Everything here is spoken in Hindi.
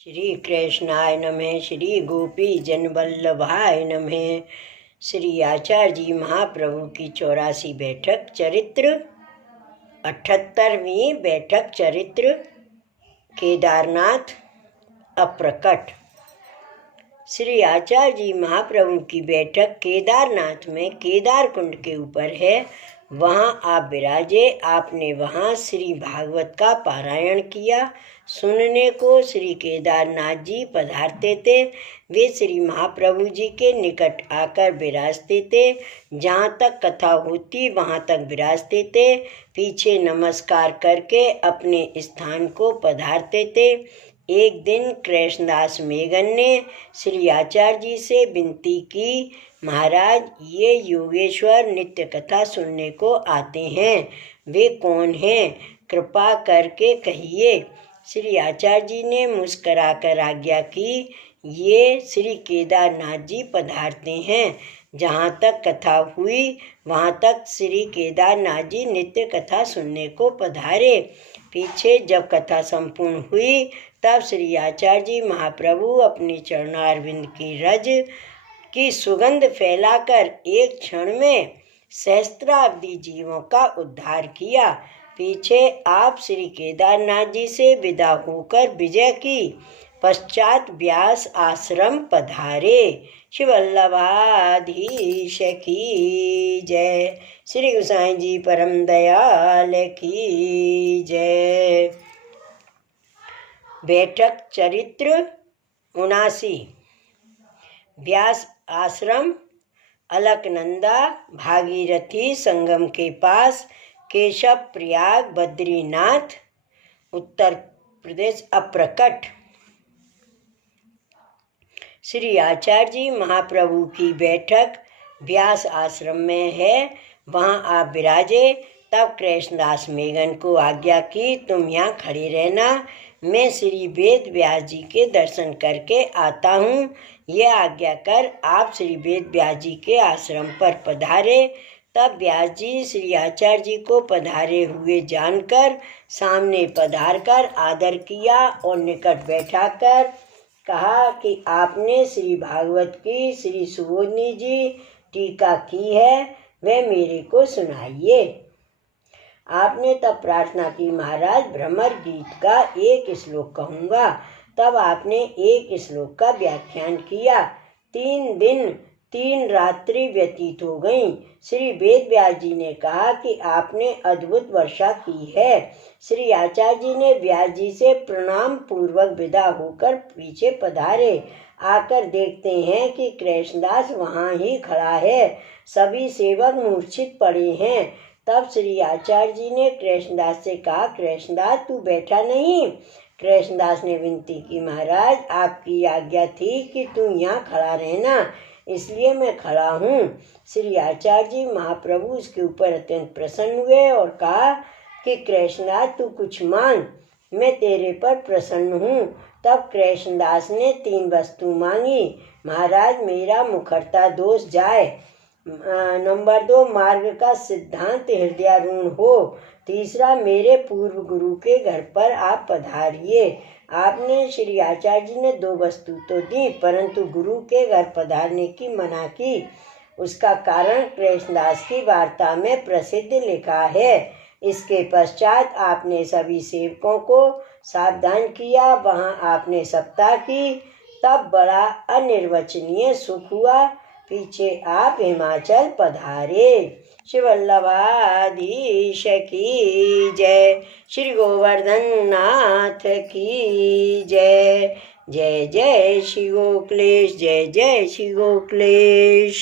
श्री कृष्णाय नमः। श्री गोपी जन वल्लभाय नमः। श्री आचार्य जी महाप्रभु की 84 बैठक चरित्र 78वीं बैठक चरित्र केदारनाथ अप्रकट। श्री आचार्य जी महाप्रभु की बैठक केदारनाथ में केदार कुंड के ऊपर है। वहाँ आप विराजे। आपने वहाँ श्री भागवत का पारायण किया। सुनने को श्री केदारनाथ जी पधारते थे। वे श्री महाप्रभु जी के निकट आकर विराजते थे। जहाँ तक कथा होती वहाँ तक विराजते थे। पीछे नमस्कार करके अपने स्थान को पधारते थे। एक दिन कृष्णदास मेघन ने श्री आचार्य जी से विनती की, महाराज ये योगेश्वर नित्य कथा सुनने को आते हैं, वे कौन हैं, कृपा करके कहिए। श्री आचार्य जी ने मुस्कराकर आज्ञा की, ये श्री केदारनाथ जी पधारते हैं। जहाँ तक कथा हुई वहाँ तक श्री केदारनाथ जी नित्य कथा सुनने को पधारे। पीछे जब कथा संपूर्ण हुई तब श्री आचार्य जी महाप्रभु अपनी चरणारविंद की रज की सुगंध फैलाकर एक क्षण में सहस्त्राब्दी जीवों का उद्धार किया। पीछे आप श्री केदारनाथ जी से विदा होकर विजय की पश्चात व्यास आश्रम पधारे। श्री वल्लभाधीश की जय। श्री गोसाई जी परम दयाल की जय। बैठक चरित्र 79। व्यास आश्रम अलकनंदा भागीरथी संगम के पास केशव प्रयाग बद्रीनाथ उत्तर प्रदेश अप्रकट। श्री आचार्य जी महाप्रभु की बैठक व्यास आश्रम में है। वहाँ आप विराजे। तब कृष्णदास मेघन को आज्ञा की, तुम यहाँ खड़े रहना, मैं श्री वेद व्यास जी के दर्शन करके आता हूँ। यह आज्ञा कर आप श्री वेद व्यास जी के आश्रम पर पधारे। तब व्यास जी श्री आचार्य जी को पधारे हुए जानकर सामने पधारकर आदर किया और निकट बैठाकर कहा कि आपने श्री भागवत की श्री सुबोधनी जी टीका की है, वह मेरे को सुनाइए। आपने तब प्रार्थना की, महाराज भ्रमर गीत का एक श्लोक कहूँगा। तब आपने एक श्लोक का व्याख्यान किया। 3 दिन 3 रात्रि व्यतीत हो गईं। श्री वेद व्यास जी ने कहा कि आपने अद्भुत वर्षा की है। श्री आचार्य जी ने व्यास जी से प्रणाम पूर्वक विदा होकर पीछे पधारे। आकर देखते हैं कि कृष्णदास वहाँ ही खड़ा है। सभी सेवक मूर्छित पड़े हैं। तब श्री आचार्य जी ने कृष्णदास से कहा, कृष्णदास तू बैठा नहीं। कृष्णदास ने विनती की, महाराज आपकी आज्ञा थी कि तू यहाँ खड़ा रहना, इसलिए मैं खड़ा हूँ। श्री आचार्य जी महाप्रभु इसके ऊपर अत्यंत प्रसन्न हुए और कहा कि कृष्णदास तू कुछ मांग, मैं तेरे पर प्रसन्न हूँ। तब कृष्णदास ने 3 वस्तु मांगी। महाराज मेरा मुखरता दोष जाए। नंबर 2 मार्ग का सिद्धांत हृदयारूढ़ हो। तीसरा मेरे पूर्व गुरु के घर पर आप पधारिए। आपने श्री आचार्य जी ने 2 वस्तु तो दी परंतु गुरु के घर पधारने की मना की। उसका कारण कृष्णदास की वार्ता में प्रसिद्ध लिखा है। इसके पश्चात आपने सभी सेवकों को सावधान किया। वहाँ आपने सप्ताह की। तब बड़ा अनिर्वचनीय सुख हुआ। पीछे आप हिमाचल पधारे। श्री वल्लभाधीश की जय। श्री गोवर्धन नाथ की जय। जय जय श्री गोकुलेश। जय जय श्री गोकुलेश।